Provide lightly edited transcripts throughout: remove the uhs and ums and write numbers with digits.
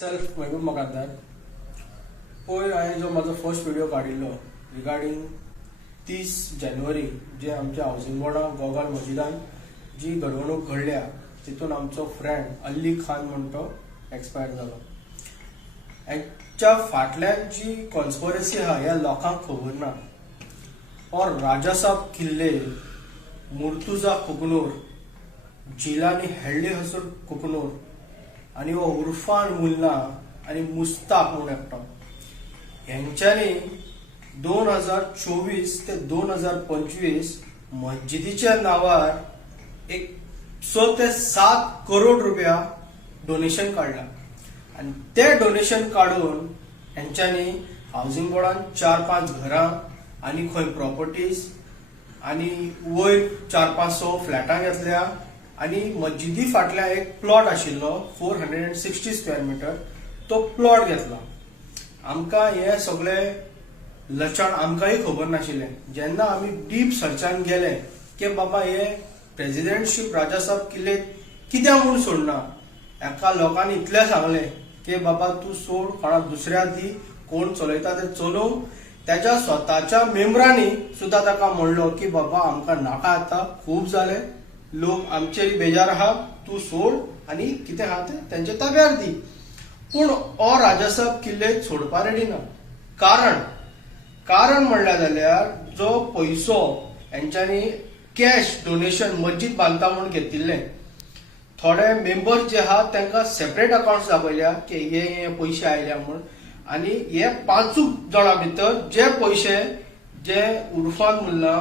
Self महबूब मकानदार पयर हांवें जो म्हाजो फर्स्ट व्हिडिओ काडिल्लो रिगार्डींग 30 जानेवारी जे आमच्या हावसिंग बोर्डान गोगल मजिदान जी घडवणूक घडल्या तितून आमचो फ्रेंड अल्ली खान म्हणून तो एक्सपायर जालो. हाच्या फाटल्यान जी कॉन्स्पिरसी आहा ह्या लोकांक खबर ना. और राजासाब किल्ले, मुर्तुजा कुकनूर, जिलानी हेल्ले हसून कुकनूर आणि वो उर्फान मुल्ला आणि मुस्ताक म्हणून एकटो हेंच्यांनी 2024 ते 2025 मस्जिदीच्या नावार एक 6 ते 7 करोड रुपया डोनेशन काढला आणि ते डोनेशन काढून हेंच्यांनी हावसिंग बोर्डान 4-5 घरां आणि खंय प्रॉपर्टीज आणि वयर 4-5 फ्लॅटां घेतल्या आणि मस्जिदी फाटल्या एक प्लॉट आशिल्लो 460 स्क्वेअर मीटर तो प्लॉट घेतला. आमकां हे सगळे लचण आमकांय खबर नाशिल्ले. जेन्ना आमी डीप सर्चान गेले की बाबा हे प्रेसिडेंटशीप राजासाब किल्ले कित्याक म्हूण सोडना. एका लोकांनी इतलें सांगलें की बाबा तूं सोड, कोणाक दुसऱ्या दी, कोण चलयता ते चलोवंक. त्याच्या स्वताच्या मेंबरांनी सुद्धा ताका म्हणलो की बाबा आमकां नाका आता, खूब जाले, लोक आमचेर बेजार आहा, तूं सोड आणि कितें आहा ते तेंचे ताब्यार दी. पूण हो राजासाब किल्ले सोडपा रेडी ना. कारण म्हणल्यार जाल्यार जो पयसो हेंच्यांनी कॅश डोनेशन मस्जिद बांदता म्हणून घेतिल्ले, थोडे मेंबर्स जे आहा तांकां सेपरेट अकाउंट्स दाखयल्या की हे पयशे आयल्या म्हणून. आणि हे 5 जाणां भितर जे पयशे जे उर्फान मुल्ला,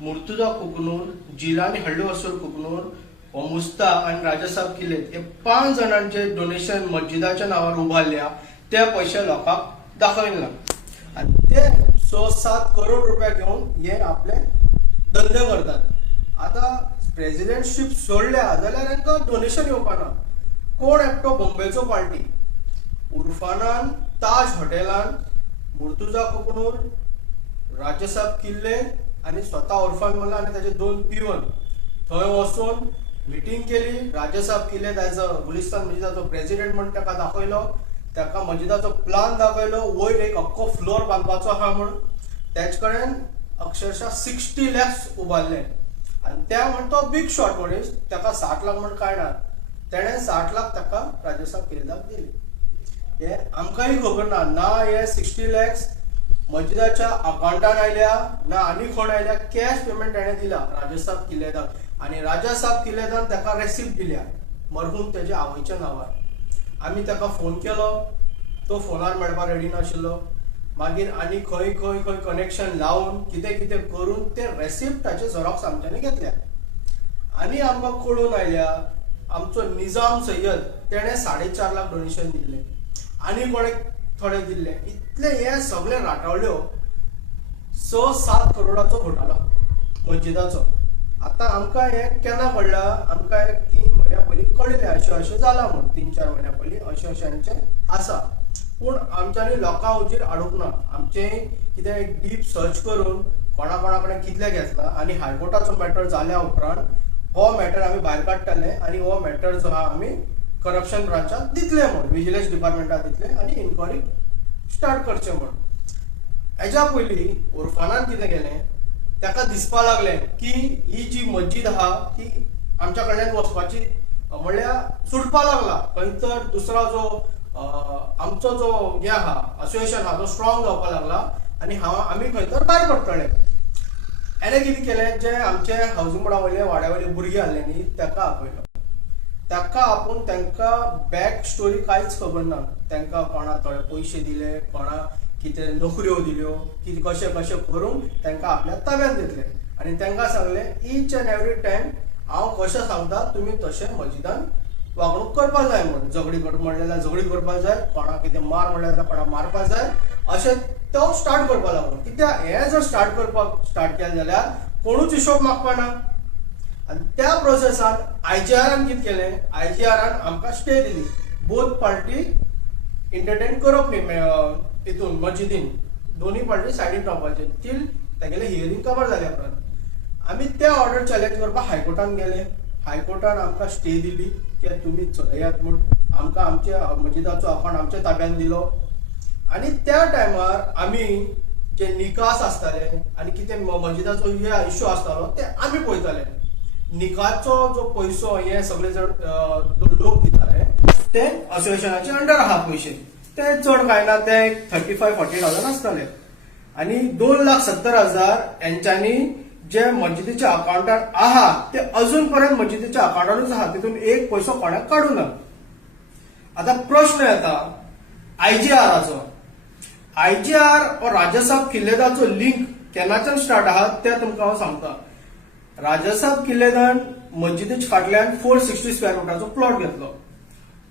मुर्तुजा कुकनूर, जिलानी हल्लू हसूर कुकनूर, मुस्ता आणि राजासाब किल्ले हे 5 जाणांचे डोनेशन मस्जिदाच्या नावार उबारल्या ते पयशे लोकांक दाखयना. आणि ते 6-7 करोड रुपया घेऊन हे आपले धंदे करतात. आता प्रेसिडेंटशीप सोडल्या जाल्यार तांकां डोनेशन येवपाना. कोण एकटो बॉम्बेचो पार्टी उर्फानान ताज हॉटेलान मुर्तुजा कुकनूर, राजासाब किल्ले आणि स्वतः उर्फान मुल्ला आणि त्याचे 2 पिवन थंय वचून मिटींग केली. राजासाब किल्ले त्याचो गुलिस्तान मस्जिदाचो प्रेसिडेंट म्हणून ताका दाखयलो, ताका मस्जिदाचो प्लान दाखयलो, वयर एक अख्खो फ्लोर बांदपाचो आहा म्हणून. त्याच कडेन अक्षरशः 60 lakhs उबारले आणि त्या म्हणतो बिग शॉट मनीस, ताका 60 लाख म्हणून कांय ना. तेणें 60 लाख ताका राजासाब किल्लेदाक दिले. हे आमकांय खबर ना हे 60 lakhs मस्जिदाच्या अकाउंटान आयल्या ना आनी कोण आयल्या. कॅश पेमेंट ताणें दिला राजासाब किल्लेदाक आणि राजासाब किल्लेदान ताका रेसिप्ट दिल्या मरहूम त्याच्या आवयच्या नावार. आमी ताका फोन केलो, तो फोनार मेळपाक रेडी नाशिल्लो. मागीर आनी खंय खंय खंय कनेक्शन लावन कितें कितें करून ते रेसिप्टाचे झेरॉक्स आमच्यांनी घेतल्या. आनी आमकां कळून आयल्या आमचो निजाम सय्यद तेणें 4.5 लाख डोनेशन दिल्ले आनी कोणे थोडे दिल्ले. इतले हे सगळे राटावल्यो 6-7 करोडाचो घोटाळो मस्जिदाचो. आता आमकां हे केन्ना कळला, आमकां एक 3 म्हयन्या पयलीं कळिल्लें अशें जाला म्हणून. 3-4 म्हयन्या पयलीं अशें आसा. पूण आमच्यांनी लोकां हुजीर हाडूंक ना. आमचें कितें एक डीप सर्च करून कोणा कडेन कितले घेतला आणि हायकोर्टाचो मॅटर जाल्या उपरांत हो मॅटर आमी भायर काडटले आणि हो मॅटर जो आहा आमी करप्शन ब्रांचाक दितले म्हणून, विजिलन्स डिपार्टमेंटाक दितले आणि इन्क्वायरी स्टार्ट करचे म्हणून. हेच्या पयलीं उर्फानान कितें केलें, ताका दिसपा लागलें की ही जी मस्जिद आहा ती आमच्या कडल्यान वचपाची म्हणल्यार सुटपा लागला. खंय तर दुसरो जो आमचो जो हे आहा असोसिएशन आहा तो स्ट्रॉंग जावपा लागला आणि आमी खंय तर भायर पडटले. हेणें कितें केलें, जे आमचे हावसिंग बोर्डा वयले वाड्या वयले भुरगे आहले न्ही ताका आपयलो. ताका आपूण तांकां बॅक स्टोरी कांयच खबर ना. तांकां कोणाक थोडे पयशे दिले, कोणाक कितें नोकऱ्यो दिल्यो, कितें कशें कशें करून तांकां आपल्या ताब्यांत घेतले आनी तांकां सांगलें ईच एंड एवरी टायम हांव कशें सांगता तुमी तशें मस्जिदान वागणूक करपा जाय म्हणून. झगडी कर म्हणल्यार झगडी करपा जाय, कोणाक कितें मार म्हणल्यार कोणाक मारपा जाय, अशें तो स्टार्ट करपा लागलो. कित्याक हें जर स्टार्ट केलें जाल्यार कोणूच हिशोब मागपा ना. आणि त्या प्रोसेसान IGRन कितें केलें, IGRन आमकां स्टे दिली. बोथ पार्टी एंटरटेन करप न्ही हितून मस्जिदीन, दोनूय पार्टी सायडीन रावपाचे टील तेगेलें हियरींग कवर जाल्या उपरांत. आमी ते ऑर्डर चॅलेंज करपाक हायकोर्टान गेले. हायकोर्टान आमकां स्टे दिली की तुमी चलयात म्हूण. आमकां आमच्या मस्जिदाचो अकाउंट आमच्या ताब्यात दिलो आणि त्या टायमार आमी जे निकास आसताले आणि कितें मस्जिदाचो इश्यू आसतालो ते आमी पळयताले. निकासचो जो पयसो हे सगळे जण लोक दिताले ते असोसिएशनाचे अंडर आहा पयशे, ते चड काय ना, ते 35-40,000 आसताले. आणि 2,70,000 यांच्यांनी जे मस्जिदीच्या अकाउंटार आहा ते अजून पर्यंत मस्जिदीच्या अकाउंटारूच आहा, तितून एक पयसो कोणाक काडूं ना. आता प्रश्न येता IGRचो. IGR हो राजासाब किल्लेदारचो लिंक केन्नाच्यान स्टार्ट आहा ते तुमकां हांव सांगता. राजासाब किल्लेदान मस्जिदीच्या फाटल्यान 460 स्क्वेअर फुटाचो प्लॉट घेतलो.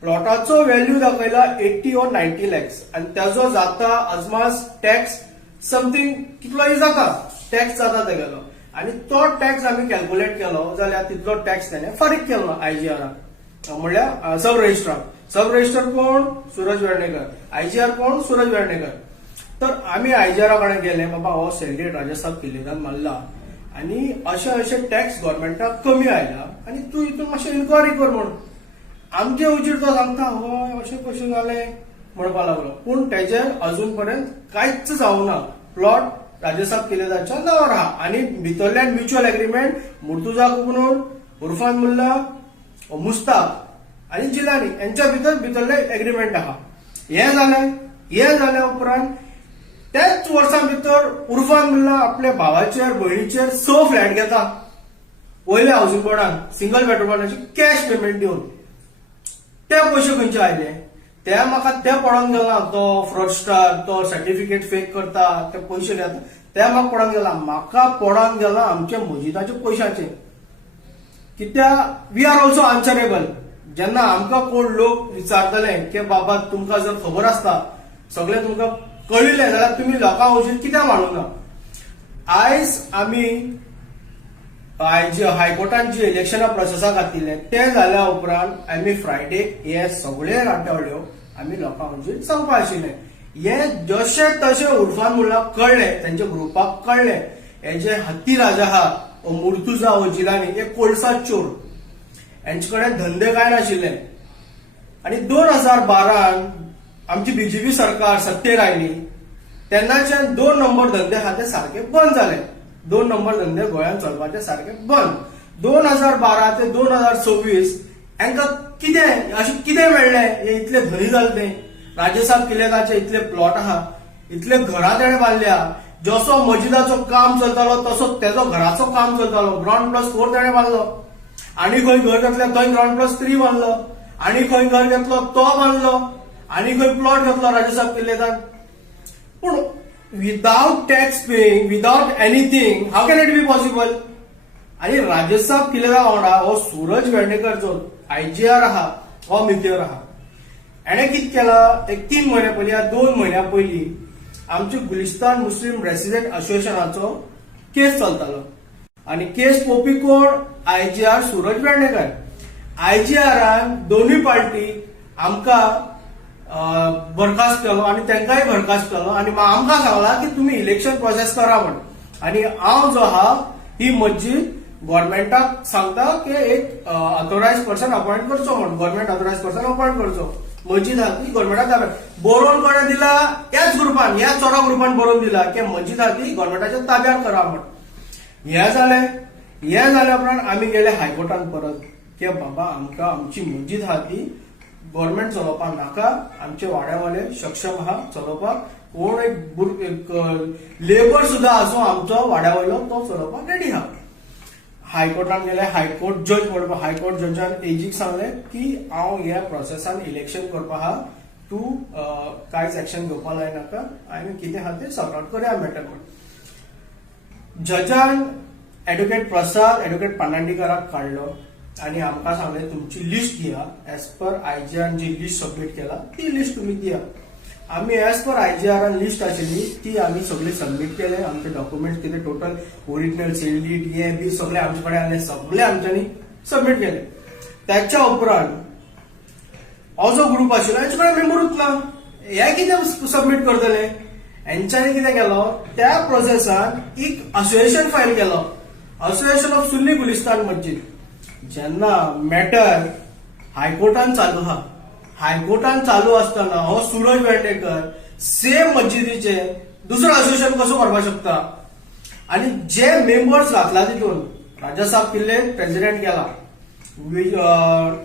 प्लॉटाचो व्हॅल्यू दाखयला 80 or 90 lakhs आणि त्याचो जाता अजमास टॅक्स समथिंग कितलोय जाता, टॅक्स जाता तेगेलो. आणि तो टॅक्स आम्ही कॅल्क्युलेट केलो जाल्यार तितलो टॅक्स ताणें फारीक केलो IGRाक, म्हणल्यार सब रजिस्ट्रार. सब रजिस्ट्रार कोण? सूरज वेर्णेकर. IGR कोण? सूरज वेर्णेकर. तर आम्ही IGR कडेन गेले, बाबा हो सॅलरी राजासाब किल्लेदान मारला आणि अशे टॅक्स गव्हर्नमेंटाक कमी आयला आणि तूं हितून मातशें इन्क्वायरी कर म्हणून. आमचे उजीर तो सांगता हय अशें कशें जालें म्हणपा लागलो. पूण तेजेर अजून पर्यंत कांयच जावना. प्लॉट राजासाब किल्लेदारच्या नांवार आहा आणि भितरल्यान म्युच्युअल एग्रीमेंट मुर्तुजा कुबनूर, उर्फान मुल्ला, मुस्ताक आणि जिलानी यांच्या भितरले एग्रीमेंट आहा. हे जाल्या उपरांत त्याच वर्सां भितर उर्फान मुल्ला आपल्या भावाचेर भयणीचेर 6 फ्लॅट घेता पयल्या हाऊसिंग बोर्डान सिंगल बेडरूमाची कॅश पेमेंट दिवन. ते पयशे खंयचे आयले ते म्हाका ते पडोन गेला. तो फ्रॉडस्टार, तो सर्टिफिकेट फेक करता, ते पयशे घेता, ते म्हाका पडोन गेला. म्हाका पडोन गेला आमच्या मस्जिदाच्या पयशांचे. कित्याक वी आर ऑल्सो आन्सरेबल. जेन्ना आमकां कोण लोक विचारतले की बाबा तुमकां जर खबर आसता, सगळे तुमकां कळिल्ले जाल्यार तुमी लोकांक अशें कित्याक मानूना. आयज आमी हायकोर्टान जी इलेक्शना प्रोसेसा घातिल्ले ते जाल्या उपरांत आमी फ्रायडेक हे सगळे राटवल्यो आमी लोकांक म्हणजे सांगपा आशिल्ले. हे जशे तशे उर्फान मुल्लाक कळ्ळे, तांच्या ग्रुपाक कळ्ळे हे जे हत्ती राजा आहा हो मुर्तुजा हो जिलानी हे कोळसा चोर, यांचे कडेन धंदे काय नाशिल्ले. आणि 2012 आमची BJP सरकार सत्तेर आयली तेन्नाच्यान 2 नंबर धंदे आहा ते सारखे बंद जाले. 2 नंबर धंदे गोंयांत चलपाचे सारखे बंद. 2012 ते 2026 हांकां कितें मेळ्ळें हे इतले धनी जाले ते. राजासाब किल्लेदारचे इतले प्लॉट आहा, इतले घरां ताणें बांदल्या. जसो मस्जिदाचो काम चलतालो तसो तेजो घराचो काम चलतालो. ground+4 ताणें बांदलो. आणि खंय घर घेतलें थंय ground+3 बांदलो. आणि खंय घर घेतलो तो बांदलो. आणि खंय प्लॉट घेतलो राजासाब किल्लेदार. पूण without tax paying, without anything, how can it be possible. आणि राजासाब किल्लेदार वांगडा हो सूरज वेर्णेकर जो IGR आहा हो मितेर आहा. हाणें कितें केला, एक 3 म्हयने पयलीं या 2 म्हयन्या पयलीं आमच्या गुलिस्तान मुस्लिम रेसिडेंट असोसिएशनाचो केस चलतालो आणि केस पोवपी कोण? IGR सूरज वेर्णेकर. IGRान दोनूय पार्टी आमकां बरखास्त केलो आणि तांकांय बरखास्त केलो आणि आमकां सांगला की तुम्ही इलेक्शन प्रोसेस करा म्हण. आणि हांव जो आहा ही मस्जिद गव्हर्नमेंटाक सांगता की एक ऑथोरायज पर्सन अपॉइंट करचो म्हण. गव्हर्नमेंट ऑथोरायज पर्सन अपॉइंट करचो. मस्जिद आहा ती गव्हर्नमेंटाक ताब्यात बरोवन कोणें दिला? ह्याच ग्रुपान, ह्या चोरा ग्रुपान बरोवन दिला की मस्जिद आहा ती गव्हर्नमेंटाच्या ताब्यात करा म्हण. हे जाले उपरांत आमी गेले हायकोर्टान परत की बाबा आमकां आमची मस्जिद आहा ती गव्हर्नमेंट चलोवपाक नाका. आमचे वाड्यावाले सक्षम आहा चलोवपाक. कोण एक लेबर सुद्धा आसो आमचो वाड्यावयलो तो चलोवपाक रेडी आहा. हायकोर्टान गेले. हायकोर्ट जज म्हणपा हायकोर्ट जजान एजीक सांगले की हांव ह्या प्रोसेसान इलेक्शन करपा आहा, तूं कांयच एक्शन घेवपा लायनाका, आमी कितें आहा तें सॉर्ट आउट करया मॅटर म्हण. जजान एडवोकेट प्रसाद, एडवोकेट पानांडीकराक काडलो आणि आमकां सांगले तुमची लिस्ट दिया. एज पर IGR जी लिस्ट सबमिट केला ती लिस्ट तुम्ही दिया. आम्ही एज पर IGR लिस्ट आशिल्ली ती आम्ही सगळे सबमिट केले. आमचे डॉक्युमेंट्स कितें टोटल ओरिजिनल सेल डीड हे बी सगळे आमचे कडेन आसले, सगळे आमच्यांनी सबमिट केले. त्याच्या उपरांत हो जो ग्रुप आशिल्लो हेचे कडेन मेंबरूच ना. हे कितें सबमिट करतले? हेंच्यांनी कितें केलो, त्या प्रोसेसान एक असोसिएशन फायल केलो, असोसिएशन ऑफ सुन्नी गुलिस्तान मस्जिद. जेन्ना मॅटर हायकोर्टान चालू आहा, हायकोर्टान चालू असताना हो सूरज वेर्णेकर सेम मस्जिदीचे दुसरं असोसिएशन कसं करपाक शकता? आणि जे मेंबर्स घातला तितून राजासाहेब किल्ले प्रेसिडेंट केला,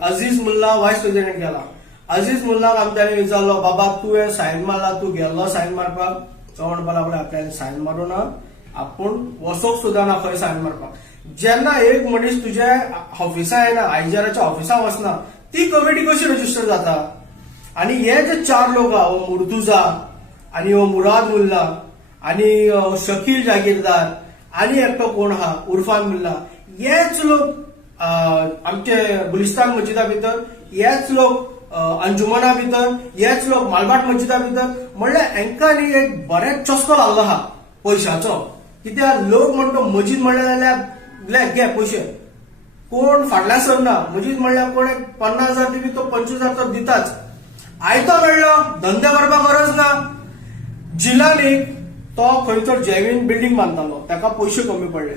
अजीज मुल्ला व्हायस प्रेसिडेंट केला. अजीज मुल्लाक आमच्यानी विचारलो, बाबा तुवें सायन मारला, तू गेल्लो सायन मारपाक? तो म्हणपा लागलो, आपल्याला सायन मारूं ना, आपूण वचोंक सुद्दां ना खंय सायन मारपाक. जेन्ना एक मनीस तुज्या ऑफिसा येना, आयजाराच्या ऑफिसांत वचना, ती कमिटी कशी रजिस्टर जाता? आणि हे जे 4 लोक हा, हो मुर्तुजा आणि हो मुराद मुल्ला आणि शकील जागीरदार आणि एकटो कोण हा उर्फान मुल्ला, हेच लोक आमचे गुलिस्तान मस्जिदा भितर, हेच लोक अंजुमना भितर, हेच लोक मालबाट मस्जिदा भितर, म्हणल्यार हांकां न्ही एक बरेच चस्को लागलो हा पयशाचो. कित्याक लोक म्हणतो मस्जिद म्हणलें जाल्यार घे पयशे, कोण फाटल्यान सरना. मस्जिद म्हणल्यार कोण 50,000 दिली तो 25,000 तर दिताच. आयतो मेळ्ळो, धंदे करपाक गरज ना. जिलानीक तो खंयचो जेविन बिल्डिंग बांदतालो, ताका पयशे कमी पडले.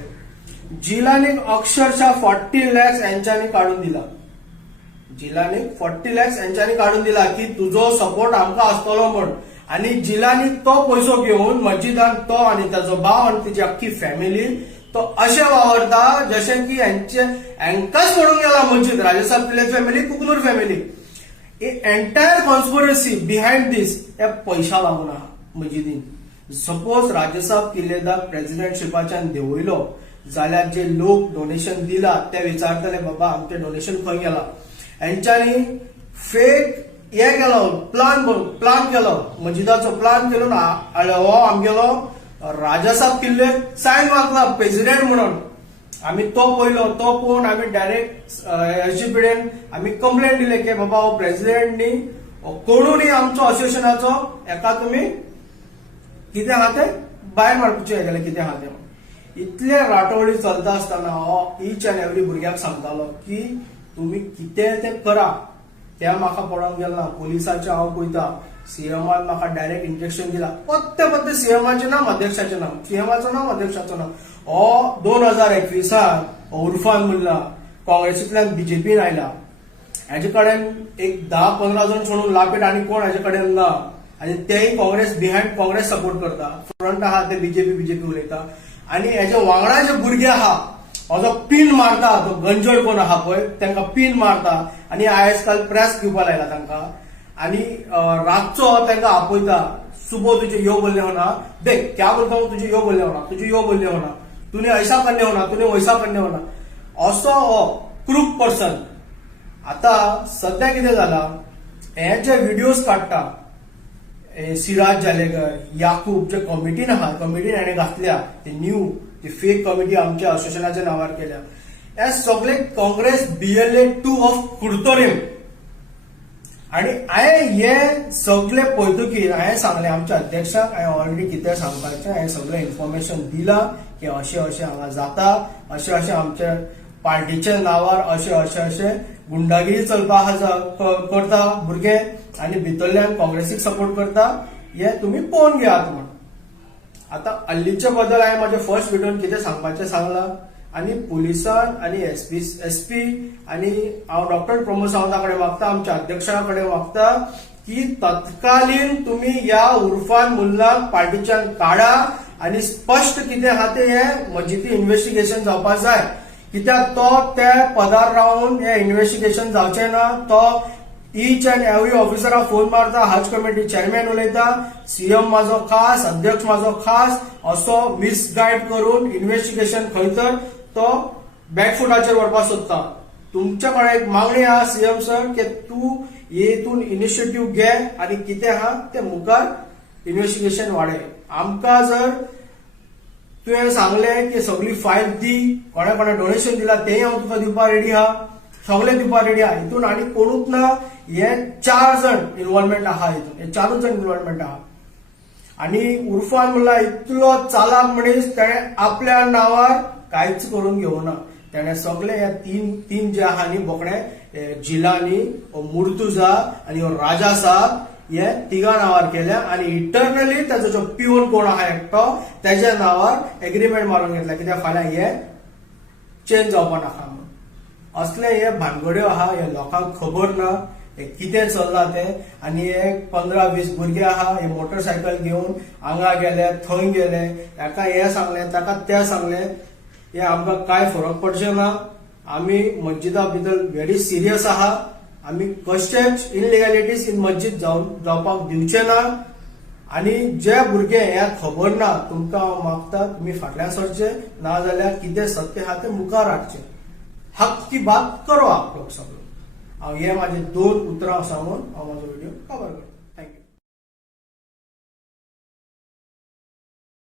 जिलानीक अक्षरशः 40 lakhs यांच्यानी काढून दिला. जिलानीक 40 lakhs यांच्यानी काढून दिला की तुझो सपोर्ट आमकां आसतलो म्हण. आणि जिलानीक तो पयसो घेवन मस्जिदान तो आणि ताचो भाव आणि त्याची अख्खी फॅमिली तो अशें वावरता जशें की हांकांच पडून गेला मस्जिद. Rajasaheb Kille family, Kuknoor family, entire conspiracy behind this हे पैसा लागून आहा मस्जिदीन. सपोज राजासाहेब किल्लेदार प्रेसिडेंटशिपाच्यान देंवयलो जाल्यार जे लोक डोनेशन दिला ते विचारतले, बाबा आमचे डोनेशन खंय गेला? यांच्यानी फेक हे केलो, प्लान केलो, मस्जिदाचो प्लान केलो ना. हो आमगेलो राजासाहेब किल्ले सायन मारला प्रेसिडेंट म्हणून. आम्ही तो पयलो, तो पळोवन आम्ही डायरेक्ट एसजीपीडीन आम्ही कंप्लेंट दिले की बाबा हो प्रेसिडेंट न्ही, कोणूय आमचो असोसिएशनाचो एका तुम्ही कितें आहा ते भायर मारपाचें हे केलें, कितें आहा तें. इतले राटोवळी चलता आसतना हो ईच एंड एवरी भुरग्याक सांगतालो की तुम्ही कितें तें करा. त्या म्हाका पडोंक गेला, पुलिसाचें हांव पळयता, सीएमान म्हाका डायरेक्ट इंजेक्शन दिला. पत्ते सीएमाचें नांव, अध्यक्षाचें नांव, सीएमाचो नांव, अध्यक्षाचो नांव. हो 2021 उर्फान मुल्ला काँग्रेसींतल्यान बीजेपीन आयला. हाजे कडेन एक 10-15 जण सोडून लापेट आनी कोण हाजे कडेन ना. आणि तेही काँग्रेस बिहाइंड काँग्रेस सपोर्ट करता. फ्रंट आहा ते बीजेपी उलयता. आणि हेजे वांगडा जे भुरगे आहा हो जो पिन मारता, तो गंजड कोण आहा पळय तांकां पिन मारता आणि आयज काल प्रेस घेवपाक लायला तांकां. आणि रातचो तांकां आपयता, सुबह तुझे यो बोलले होना, देख क्या बोलता हूं, तुझे यो बोलले होना, तुझे यो बोलले होना, तूने ऐसा करने होना, तूने वैसा करने होना. असो हो क्रूक पर्सन. आता सध्या कितें जाला, हे जे व्हिडिओज काडटा सिराज जालेकर, याकूब, जे कमिटीन आहा, कमिटीन हाणें घातल्या ते न्यू ती फेक कमिटी आमच्या असोसिएशनाच्या नांवार केल्या. हे सगळे काँग्रेस BLA 2 ऑफ कुर्तोरेम. आणि हांवें हे सगळे पळयतकीर हांवें सांगलें आमच्या अध्यक्षाक, हांवें ऑलरेडी कितें सांगपाचें हांवें सगळें इन्फॉर्मेशन दिलां की अशें हांगा जाता, अशें आमच्या पार्टीच्या नांवार अशें गुंडागिरी चलपाक करता भुरगे आणि भितरल्यान काँग्रेसीक सपोर्ट करता. हे तुमी पळोवन घेयात म्हण. आता हल्लीच्या बद्दल हांवें म्हाज्या फर्स्ट व्हिडिओन कितें सांगपाचें सांगलां. आणि पुलिसान आणि एसपी आणि हांव डॉक्टर प्रमोद सावंता कडेन मागता, आमच्या अध्यक्षा कडेन मागता की तत्कालीन तुम्ही या उर्फान मुल्लाक पार्टीच्यान काढा आणि स्पष्ट कितें आहा ते हे मस्जिदी इन्व्हेस्टिगेशन जावपाक जाय. कित्याक तो त्या पदार रावन हे इन्व्हेस्टिगेशन जावचें ना. तो ईच अँड एव्हरी ऑफिसराक फोन मारता, हज कमिटी चेअरमॅन उलयता, सीएम माझो खास, अध्यक्ष माझो खास, असो मिसगायड करून इन्व्हेस्टिगेशन खंयतर तो बॅकफुटाचेर व्हरपाक सोदता. तुमच्या कडेन एक मागणी आहा सीएम सर की तूं हेतून इनिशिएटिव्ह घे आणि कितें आहा ते मुखार इन्व्हेस्टिगेशन वाडय. आमकां जर तुवें सांगलें की सगळी फायल दी, कोणे कोणे डोनेशन दिला तेय हांव तुका दिवपाक रेडी आहा, सगळे दिवपाक रेडी आहा. हितून आनी कोणूच ना. हे 4 जण इन्व्हॉल्वमेंट आहा हितून, हे 4 जण इन्व्हॉल्वमेंट आहा. आणि उर्फान मुल्ला इतलो चालाक मनीस, ताणें आपल्या नांवार कांयच करून घेवना. ताणें सगळे हे तीन जे आहा न्ही बोकडे, जिलानी, मुर्तुजा आणि राजा साहब, हे 3 नांवार केल्या. आणि इटर्नली ताचो जो पिओन कोण आहा एकटो त्याच्या नांवार एग्रीमेंट मारून घेतला, कित्याक फाल्यां हे चेंज जावपाक नाका म्हणून. असले हे भानगड्यो आहा, हे लोकांक खबर ना. कितें चल्लां तें आनी हे 15-20 भुरगे आहा हे मोटरसायकल घेवन हांगा गेले थंय गेले ताका हे सांगलें ताका तें सांगलें हे आमकां कांय फरक पडचें ना आमी मस्जिदा भितर व्हेरी सिरियस आहा आमी कशेच इनलिगॅलिटीज इन मस्जिद जावपाक दिवचे ना आनी जे भुरगे हे खबर ना तुमकां हांव मागता तुमी फाटल्यान सरचे ना जाल्यार कितें सत्य आहा तें मुखार हाडचें हक की बात करो आप लोग सब लोग हांव हे म्हाजे 2 उतरां सांगून हांव म्हाजो व्हिडिओ कवर करता.